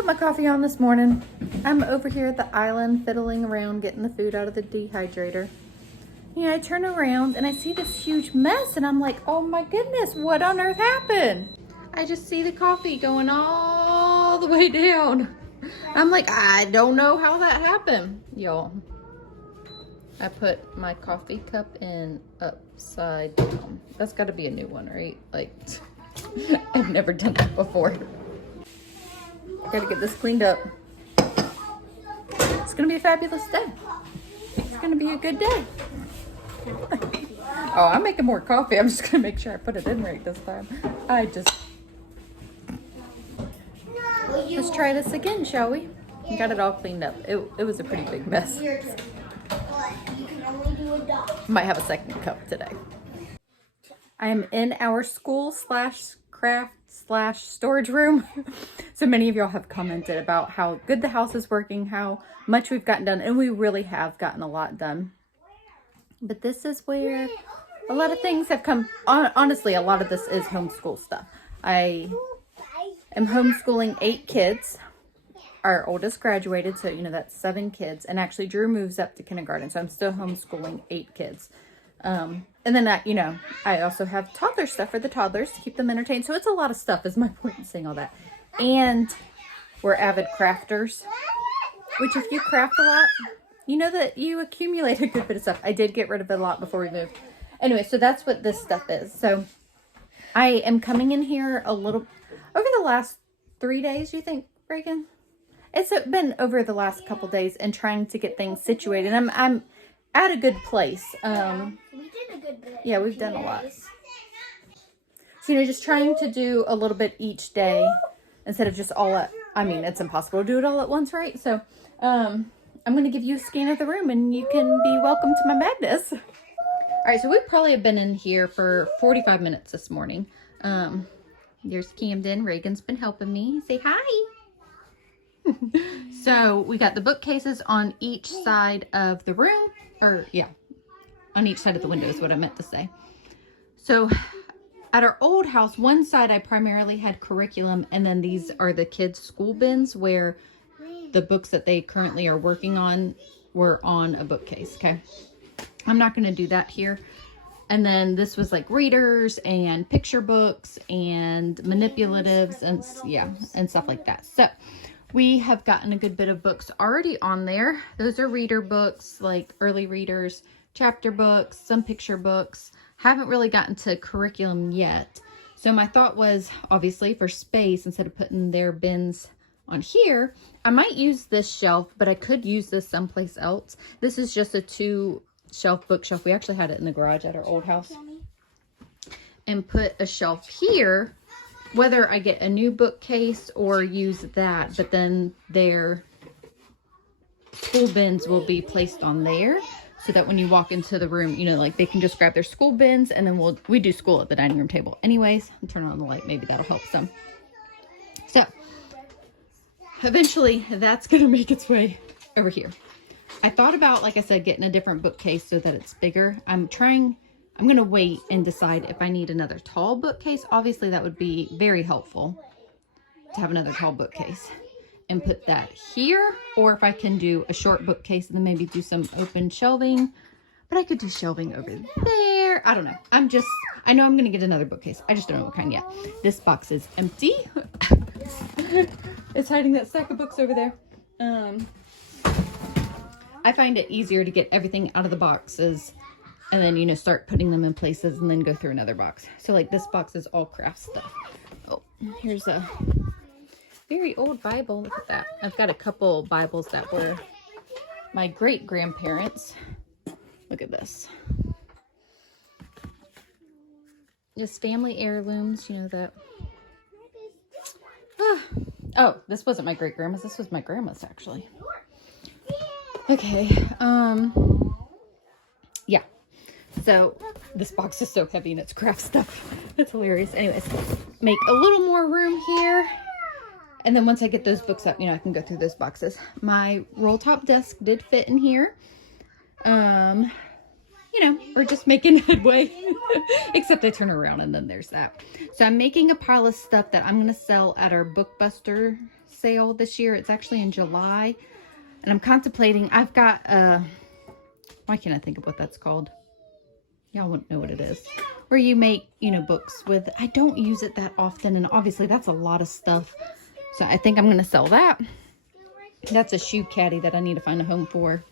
put my coffee on this morning. I'm over here at the island fiddling around getting the food out of the dehydrator. I turn around and I see this huge mess and I'm like, oh my goodness, what on earth happened? I just see the coffee going all the way down. I'm like, I don't know how that happened, y'all. I put my coffee cup in upside down. That's got to be a new one, right? Like, I've never done that before. I gotta get this cleaned up. It's gonna be a fabulous day. It's gonna be a good day. Oh, I'm making more coffee. I'm just gonna make sure I put it in right this time. Let's try this again, shall we? We got it all cleaned up. It was a pretty big mess. Might have a second cup today. I am in our school / craft / storage room. So many of y'all have commented about how good the house is working, how much we've gotten done, and we really have gotten a lot done. But this is where a lot of things have come. Honestly, a lot of this is homeschool stuff. I am homeschooling 8 kids. Our oldest graduated, so that's 7 kids. And actually Drew moves up to kindergarten, so I'm still homeschooling 8 kids. And then I also have toddler stuff for the toddlers to keep them entertained. So it's a lot of stuff is my point in saying all that. And we're avid crafters, which if you craft a lot, you know that you accumulate a good bit of stuff. I did get rid of it a lot before we moved. Anyway, so that's what this stuff is. So I am coming in here a little over the last 3 days, you think, Reagan? It's been over the last couple days and trying to get things situated. I'm at a good place. Yeah, we've done a lot. So, just trying to do a little bit each day instead of just all at, it's impossible to do it all at once, right? So, I'm going to give you a scan of the room and you can be welcome to my madness. All right, so we probably have been in here for 45 minutes this morning. There's Camden. Reagan's been helping me. Say hi. So we got the bookcases on each side of the room, on each side of the window is what I meant to say. So at our old house, one side I primarily had curriculum, and then these are the kids' school bins where the books that they currently are working on were on a bookcase. Okay, I'm not going to do that here. And then this was like readers and picture books and manipulatives and stuff like that. So we have gotten a good bit of books already on there. Those are reader books, like early readers, chapter books, some picture books. Haven't really gotten to curriculum yet. So my thought was, obviously, for space, instead of putting their bins on here, I might use this shelf, but I could use this someplace else. This is just a 2-shelf bookshelf. We actually had it in the garage at our old house. And put a shelf here, whether I get a new bookcase or use that, but then their school bins will be placed on there so that when you walk into the room, like they can just grab their school bins, and then we do school at the dining room table. Anyways, I'm turning on the light. Maybe that'll help some. So eventually that's going to make its way over here. I thought about, like I said, getting a different bookcase so that it's bigger. I'm going to wait and decide if I need another tall bookcase. Obviously, that would be very helpful to have another tall bookcase and put that here. Or if I can do a short bookcase and then maybe do some open shelving. But I could do shelving over there. I don't know. I know I'm going to get another bookcase. I just don't know what kind yet. This box is empty. It's hiding that stack of books over there. I find it easier to get everything out of the boxes and then, start putting them in places and then go through another box. So like this box is all craft stuff. Oh, here's a very old Bible. Look at that. I've got a couple Bibles that were my great-grandparents. Look at this. Just family heirlooms, that. Oh, this wasn't my great-grandma's. This was my grandma's, actually. Okay. Yeah. So this box is so heavy and it's craft stuff. It's hilarious. Anyways, make a little more room here. And then once I get those books up, I can go through those boxes. My roll top desk did fit in here. you know, we're just making headway. Except I turn around and then there's that. So I'm making a pile of stuff that I'm going to sell at our Bookbuster sale this year. It's actually in July. And I'm contemplating, I've got, why can't I think of what that's called? Y'all wouldn't know what it is. Where you make, you know, books with, I don't use it that often. And obviously that's a lot of stuff. So I think I'm going to sell that. That's a shoe caddy that I need to find a home for.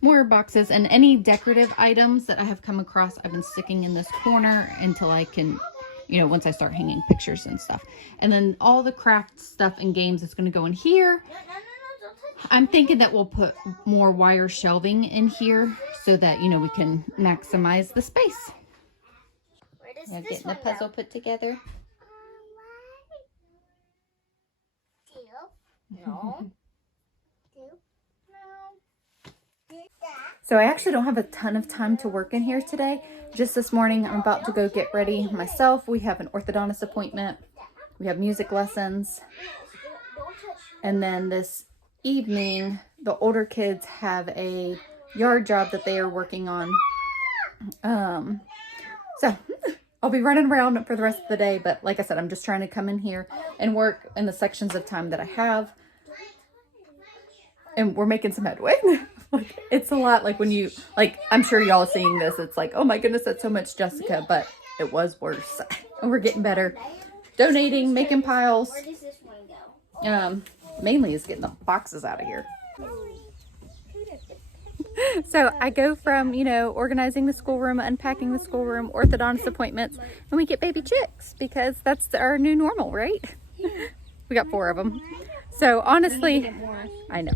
More boxes and any decorative items that I have come across, I've been sticking in this corner until I can, you know, once I start hanging pictures and stuff. And then all the craft stuff and games is going to go in here. I'm thinking that we'll put more wire shelving in here so that, you know, we can maximize the space. Now getting the puzzle put together. No. So I actually don't have a ton of time to work in here today. Just this morning, I'm about to go get ready myself. We have an orthodontist appointment. We have music lessons. And then this evening, the older kids have a yard job that they are working on. So I'll be running around for the rest of the day. But like I said, I'm just trying to come in here and work in the sections of time that I have. And we're making some headway. Like, it's a lot. Like when you, like, I'm sure y'all are seeing this. It's like, oh my goodness, that's so much Jessica. But it was worse. And we're getting better. Donating, making piles. Where does this one go? Mainly is getting the boxes out of here. So I go from, you know, organizing the schoolroom, unpacking the schoolroom, orthodontist appointments, and we get baby chicks because that's our new normal, right? We got 4 of them. So honestly, I know.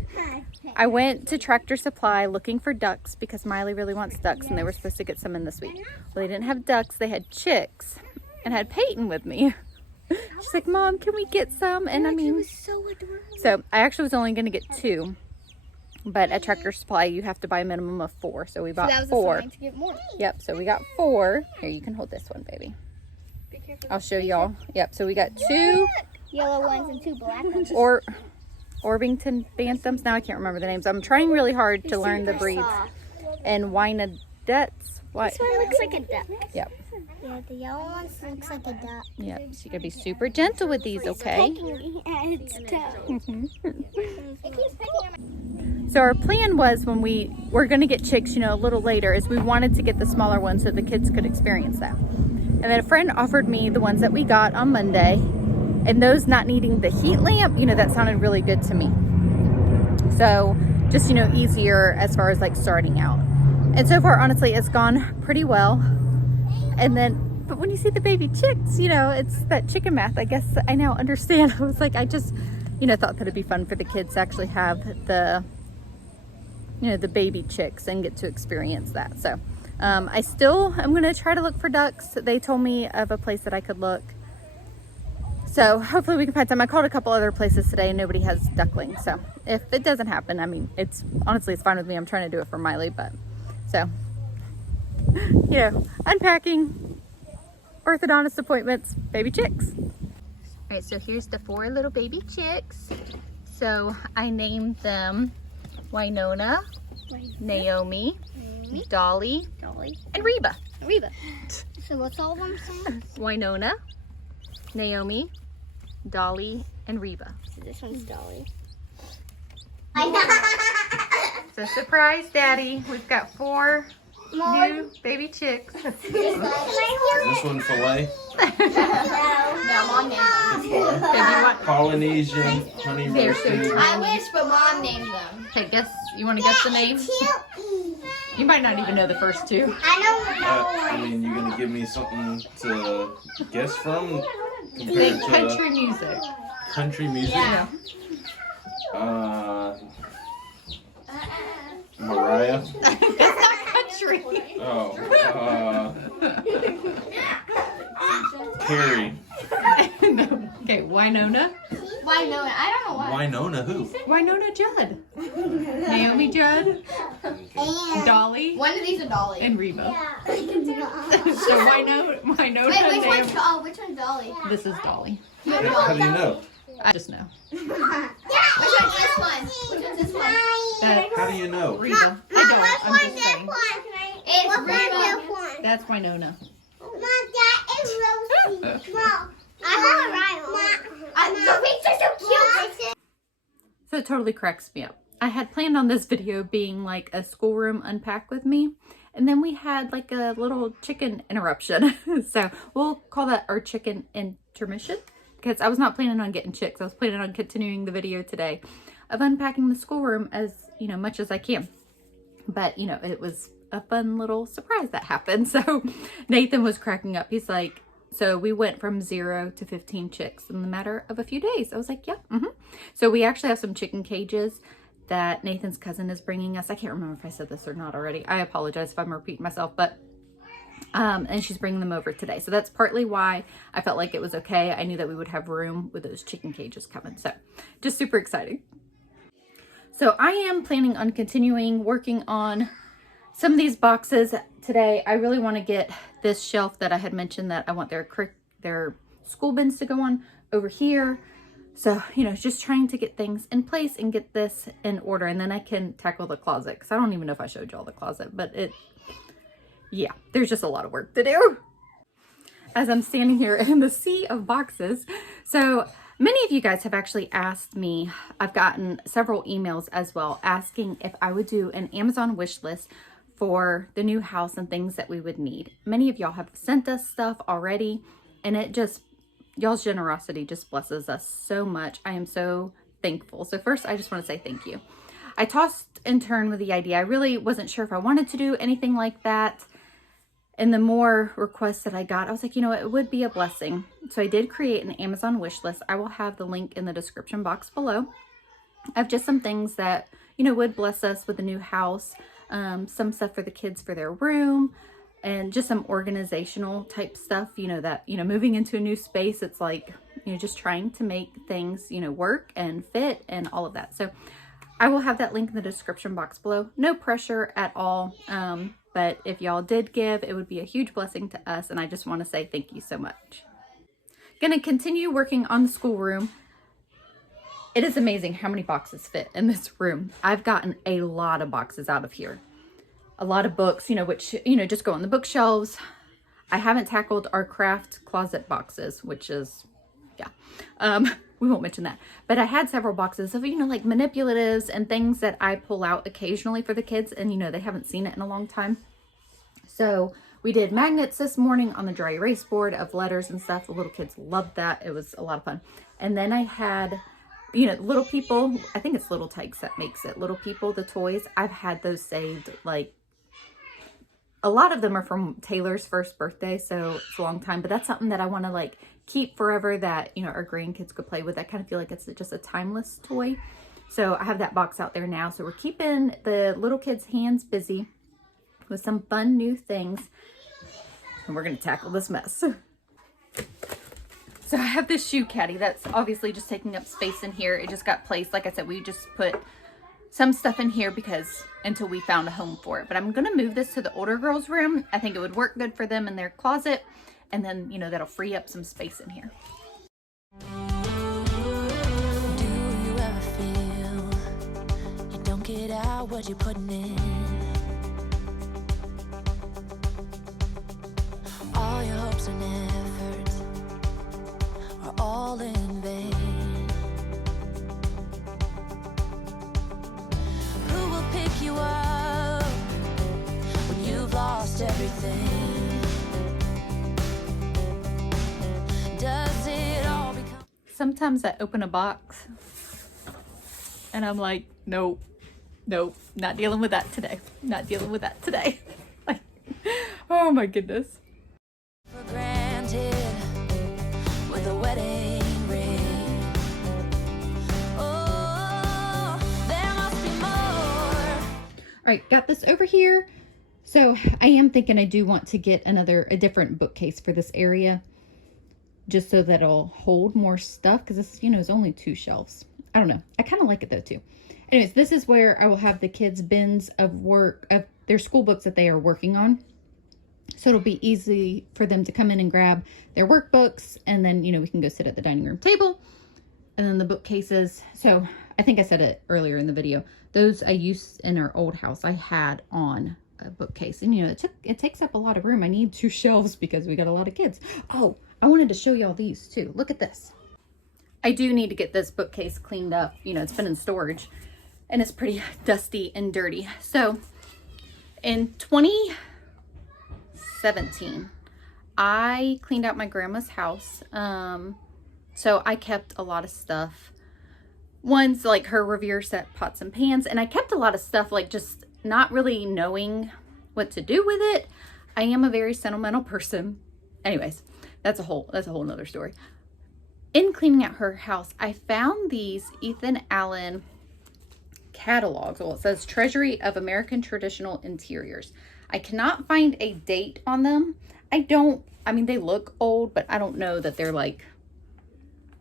I went to Tractor Supply looking for ducks because Miley really wants ducks and they were supposed to get some in this week. Well, they didn't have ducks, they had chicks, and I had Payton with me. She's like, Mom, can we get some? And I mean, so I actually was only going to get 2. But at Tractor Supply, you have to buy a minimum of 4. So we bought 4. To get more. Yep, so we got 4. Here, you can hold this one, baby. I'll show y'all. Yep, so we got 2 yellow ones and 2 black ones. Or Orpington Bantams. Now I can't remember the names. I'm trying really hard to learn the breeds. And Wyandottes. What? This one looks like a duck. Yep. Yeah, the yellow one looks like a duck. Yep. So you gotta be super gentle with these, okay? Its toe. So our plan was when we were gonna get chicks, you know, a little later, is we wanted to get the smaller ones so the kids could experience that. And then a friend offered me the ones that we got on Monday, and those not needing the heat lamp, you know, that sounded really good to me. So just, you know, easier as far as like starting out. And so far, honestly, it's gone pretty well. And then, but when you see the baby chicks, you know, it's that chicken math. I guess I now understand. I was like, I just, you know, thought that it'd be fun for the kids to actually have the, you know, the baby chicks and get to experience that. So I'm going to try to look for ducks. They told me of a place that I could look. So hopefully we can find some. I called a couple other places today and nobody has ducklings. So if it doesn't happen, I mean, it's honestly, it's fine with me. I'm trying to do it for Miley, but so, you know, unpacking, orthodontist appointments, baby chicks. All right, so here's the 4 little baby chicks. So I named them Winona, Naomi, Dolly, and Reba. So what's all of them saying? Winona, Naomi, Dolly, and Reba. So this one's Dolly. So surprise, Daddy. We've got 4 new baby chicks. Is this one filet? No, Mom named them. Polynesian, honey roasted. I wish, but Mom named them. Okay, guess. You want to guess the name? You might not even know the first 2. I mean, you're gonna give me something to guess from compared to Country music. country music. Yeah. Mariah. It's not country. Oh. Carrie. No. Okay, Winona. Winona. I don't know why. Winona who? Winona Judd. Naomi Judd. Dolly. One of these are Dolly. And Reba. So Winona. Wait, which one's Dolly? This is Dolly. How do you know? I just know. Which one's this one? Which one's this one? That's How do you know? Reba. I don't. I'm just saying. It's Reagan. That's Winona. Mom, that is Rosie. Mom, I have a rhyme. The wings are so cute. So it totally cracks me up. I had planned on this video being like a schoolroom unpack with me. And then we had like a little chicken interruption. So we'll call that our chicken intermission. Because I was not planning on getting chicks. I was planning on continuing the video today of unpacking the schoolroom as, much as I can. But, it was a fun little surprise that happened. So Nathan was cracking up. He's like, so we went from 0 to 15 chicks in the matter of a few days. I was like, yeah. So we actually have some chicken cages that Nathan's cousin is bringing us. I can't remember if I said this or not already. I apologize if I'm repeating myself, but and she's bringing them over today. So that's partly why I felt like it was okay. I knew that we would have room with those chicken cages coming. So just super exciting. So I am planning on continuing working on some of these boxes today. I really want to get this shelf that I had mentioned that I want their school bins to go on over here. So, just trying to get things in place and get this in order. And then I can tackle the closet. Because I don't even know if I showed y'all the closet. But yeah, there's just a lot of work to do. As I'm standing here in the sea of boxes. So, many of you guys have actually asked me. I've gotten several emails as well asking if I would do an Amazon wish list for the new house and things that we would need. Many of y'all have sent us stuff already. And y'all's generosity just blesses us so much. I am so thankful. So first, I just want to say thank you. I tossed and turned with the idea. I really wasn't sure if I wanted to do anything like that. And the more requests that I got, I was like, it would be a blessing. So I did create an Amazon wish list. I will have the link in the description box below of just some things that, would bless us with a new house. Some stuff for the kids for their room. And just some organizational type stuff, moving into a new space, it's like, just trying to make things, work and fit and all of that. So I will have that link in the description box below. No pressure at all. But if y'all did give, it would be a huge blessing to us. And I just want to say thank you so much. Gonna continue working on the schoolroom. It is amazing how many boxes fit in this room. I've gotten a lot of boxes out of here. A lot of books, which, just go on the bookshelves. I haven't tackled our craft closet boxes, which is, yeah, we won't mention that. But I had several boxes of, like manipulatives and things that I pull out occasionally for the kids. And, they haven't seen it in a long time. So we did magnets this morning on the dry erase board of letters and stuff. The little kids loved that. It was a lot of fun. And then I had, Little People. I think it's Little Tykes that makes it. Little People, the toys. I've had those saved, like, a lot of them are from Taylor's first birthday, so it's a long time. But that's something that I want to, keep forever that, our grandkids could play with. I kind of feel like it's just a timeless toy. So I have that box out there now. So we're keeping the little kids' hands busy with some fun new things. And we're going to tackle this mess. So I have this shoe caddy that's obviously just taking up space in here. It just got placed. Like I said, we just put some stuff in here because until we found a home for it. But I'm going to move this to the older girls' room. I think it would work good for them in their closet. And then, that'll free up some space in here. Do you ever feel you don't get out what you're putting in? All your hopes and efforts are all in vain. Who will pick you up when you've lost everything? Does it all become... Sometimes I open a box and I'm like, nope, not dealing with that today. Not dealing with that today. Oh my goodness. For granted with a wedding ring. Oh, there must be more. All right, got this over here. So I am thinking I do want to get a different bookcase for this area, just so that it'll hold more stuff, because this, is only 2 shelves. I don't know. I kind of like it though too. Anyways, this is where I will have the kids' bins of their school books that they are working on. So it'll be easy for them to come in and grab their workbooks, and then, we can go sit at the dining room table. And then the bookcases. So I think I said it earlier in the video. Those I used in our old house. I had on a bookcase. And, you know, it takes up a lot of room. I need 2 shelves because we got a lot of kids. Oh, I wanted to show y'all these too. Look at this. I do need to get this bookcase cleaned up. You know, it's been in storage and it's pretty dusty and dirty. So in 2017, I cleaned out my grandma's house. So I kept a lot of stuff. One's like her Revere set pots and pans. And I kept a lot of stuff, like just not really knowing what to do with it. I am a very sentimental person. Anyways, that's a whole nother story. In cleaning out her house, I found these Ethan Allen catalogs. Well, it says Treasury of American Traditional Interiors. I cannot find a date on them. I mean, they look old, but I don't know that they're like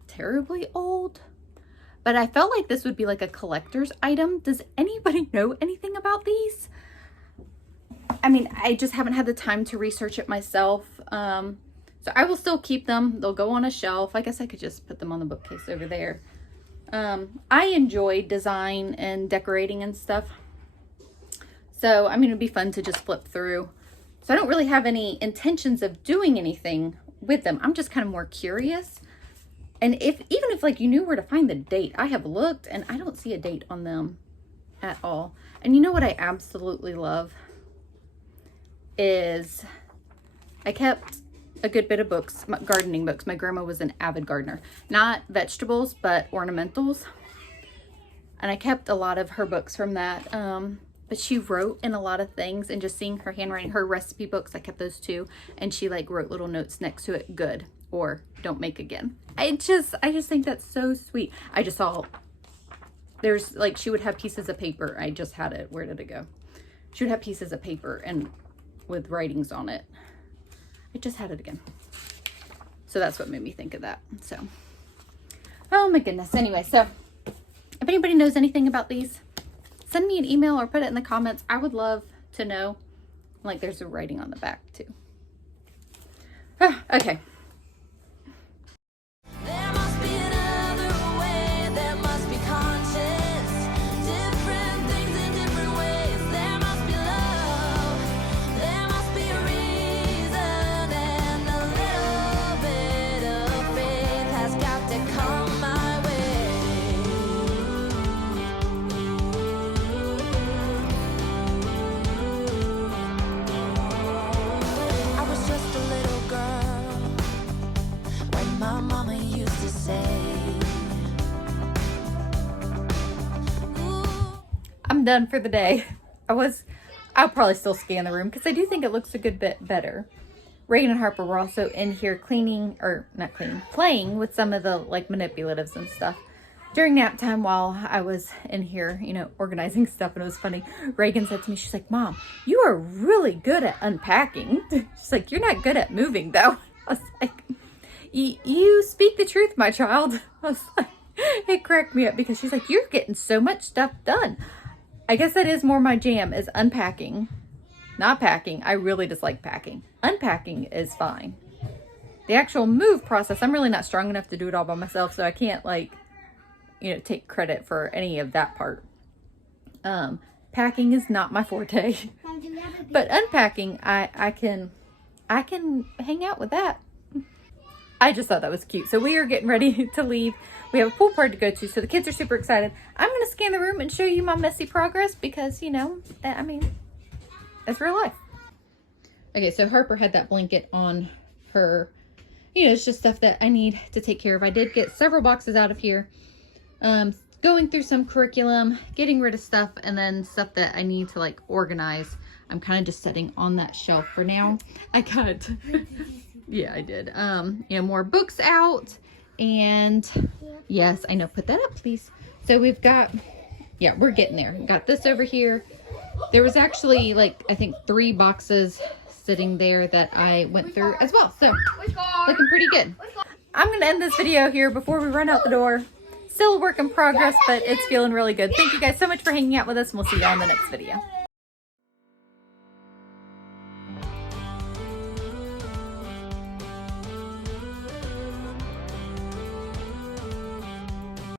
terribly old. But I felt like this would be like a collector's item. Does anybody know anything about these? I mean, I just haven't had the time to research it myself. So I will still keep them. They'll go on a shelf. I guess I could just put them on the bookcase over there. I enjoy design and decorating and stuff. So, I mean, it'd be fun to just flip through. So I don't really have any intentions of doing anything with them. I'm just kind of more curious. And even if like you knew where to find the date, I have looked and I don't see a date on them at all. And you know what I absolutely love is I kept a good bit of books, gardening books. My grandma was an avid gardener, not vegetables, but ornamentals. And I kept a lot of her books from that. But she wrote in a lot of things, and just seeing her handwriting, her recipe books, I kept those too. And she like wrote little notes next to it, good, or don't make again. I just think that's so sweet. I just saw, there's like, she would have pieces of paper. I just had it. Where did it go? She would have pieces of paper and with writings on it. I just had it again. So that's what made me think of that. So, oh my goodness. Anyway, so if anybody knows anything about these, send me an email or put it in the comments. I would love to know. Like, there's a writing on the back too. Okay. There must be another way, there must be conscience. Different things in different ways. There must be love, there must be a reason, and a little bit of faith has got to come my way. I was just a little girl when my mama used to say, I'm done for the day. I'll probably still scan the room because I do think it looks a good bit better. Reagan and Harper were also in here playing with some of the like manipulatives and stuff during nap time while I was in here, you know, organizing stuff. And it was funny. Reagan said to me, she's like, Mom, you are really good at unpacking. She's like, you're not good at moving though. I was like, you speak the truth, my child. I was like, it cracked me up because she's like, you're getting so much stuff done. I guess that is more my jam, is unpacking, not packing. I really dislike packing. Unpacking is fine. The actual move process, I'm really not strong enough to do it all by myself, so I can't like, you know, take credit for any of that part. Packing is not my forte, but unpacking, I can hang out with that. I just thought that was cute. So we are getting ready to leave. We have a pool party to go to, so the kids are super excited. I'm going to scan the room and show you my messy progress because, you know, I mean, it's real life. Okay, so Harper had that blanket on her. You know, it's just stuff that I need to take care of. I did get several boxes out of here. Going through some curriculum, getting rid of stuff, and then stuff that I need to, like, organize. I'm kind of just setting on that shelf for now. I got... Yeah, I did. You know, more books out. And yes, I know. Put that up, please. So we've got, yeah, we're getting there. Got this over here. There was actually like, I think 3 boxes sitting there that I went through as well. So looking pretty good. I'm going to end this video here before we run out the door. Still a work in progress, but it's feeling really good. Thank you guys so much for hanging out with us, and we'll see you all in the next video.